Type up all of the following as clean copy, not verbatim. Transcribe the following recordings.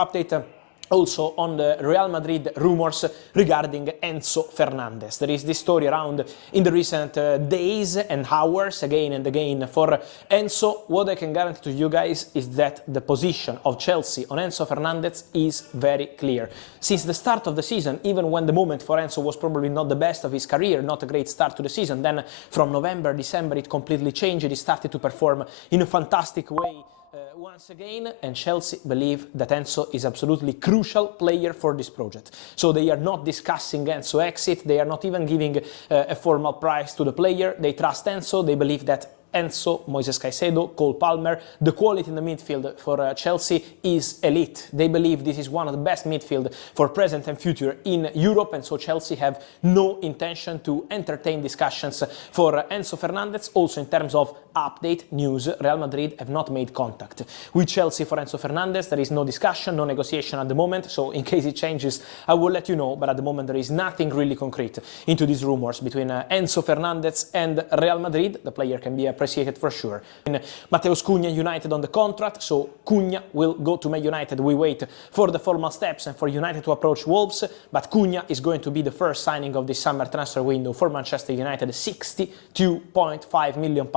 update also on the Real Madrid rumors regarding Enzo Fernandez. There is this story around in the recent days and hours, again and again, for Enzo. What I can guarantee to you guys is that the position of Chelsea on Enzo Fernandez is very clear. Since the start of the season, even when the moment for Enzo was probably not the best of his career, not a great start to the season, then from November, December it completely changed. He started to perform in a fantastic way once again, and Chelsea believe that Enzo is absolutely crucial player for this project. So they are not discussing Enzo exit, they are not even giving a formal price to the player. They trust Enzo, they believe that Enzo, Moises Caicedo, Cole Palmer, the quality in the midfield for Chelsea is elite. They believe this is one of the best midfield for present and future in Europe, and so Chelsea have no intention to entertain discussions for Enzo Fernandez. Also in terms of update news, Real Madrid have not made contact with Chelsea for Enzo Fernandez. There is no discussion, no negotiation at the moment, so in case it changes I will let you know, but at the moment there is nothing really concrete into these rumors between Enzo Fernandez and Real Madrid. The player can be appreciated for sure. Mateus Cunha United on the contract, so Cunha will go to Man United. We wait for the formal steps and for United to approach Wolves, but Cunha is going to be the first signing of this summer transfer window for Manchester United. £62.5 million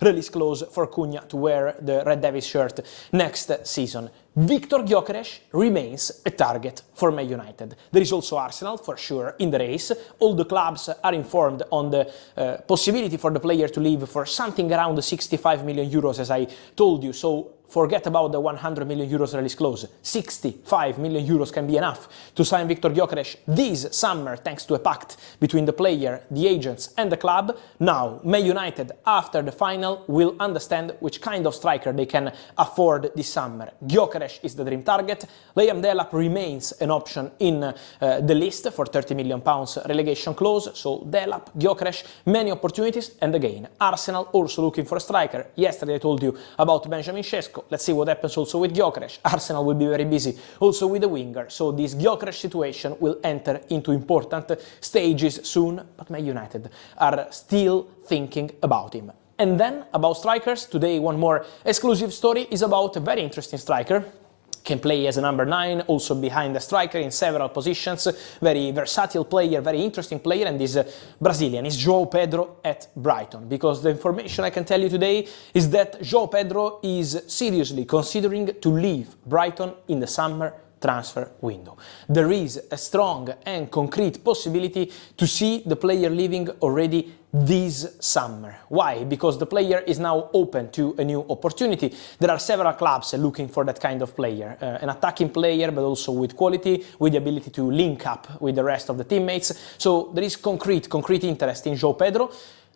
release clause for Cunha to wear the Red Devils shirt next season. Victor Gyökeres remains a target for Man United. There is also Arsenal, for sure, in the race. All the clubs are informed on the possibility for the player to leave for something around 65 million euros, as I told you. So forget about the 100 million euros release clause. 65 million euros can be enough to sign Victor Gyökeres this summer, thanks to a pact between the player, the agents and the club. Now, Man United, after the final, will understand which kind of striker they can afford this summer. Gyökeres is the dream target. Liam Delap remains an option in the list for £30 million relegation clause. So Delap, Gyökeres, many opportunities. And again, Arsenal also looking for a striker. Yesterday I told you about Benjamin Sesko. Let's see what happens also with Gyökeres. Arsenal will be very busy also with the winger, so this Gyökeres situation will enter into important stages soon, but Man United are still thinking about him. And then, about strikers, today one more exclusive story is about a very interesting striker. Can play as a number 9, also behind the striker in several positions, very versatile player, very interesting player, and is Brazilian, is João Pedro at Brighton, because the information I can tell you today is that João Pedro is seriously considering to leave Brighton in the summer transfer window. There is a strong and concrete possibility to see the player leaving already this summer. Why? Because the player is now open to a new opportunity. There are several clubs looking for that kind of player, an attacking player, but also with quality, with the ability to link up with the rest of the teammates. So there is concrete interest in João Pedro.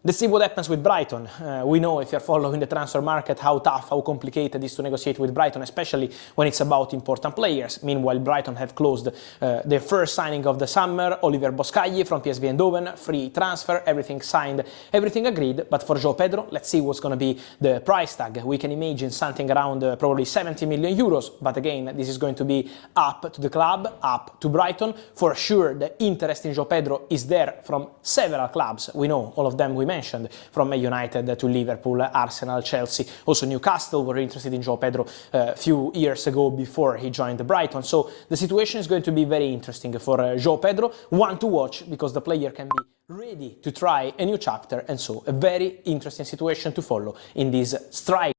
Let's see what happens with Brighton. We know, if you're following the transfer market, how tough, how complicated it is to negotiate with Brighton, especially when it's about important players. Meanwhile, Brighton have closed their first signing of the summer, Oliver Boscagli from PSV Eindhoven, free transfer, everything signed, everything agreed. But for João Pedro, let's see what's going to be the price tag. We can imagine something around probably 70 million euros. But again, this is going to be up to the club, up to Brighton. For sure, the interest in João Pedro is there from several clubs. We know all of them we mentioned, from Man United to Liverpool, Arsenal, Chelsea, also Newcastle were interested in João Pedro a few years ago before he joined Brighton. So the situation is going to be very interesting for João Pedro, one to watch, because the player can be ready to try a new chapter, and so a very interesting situation to follow in this strike.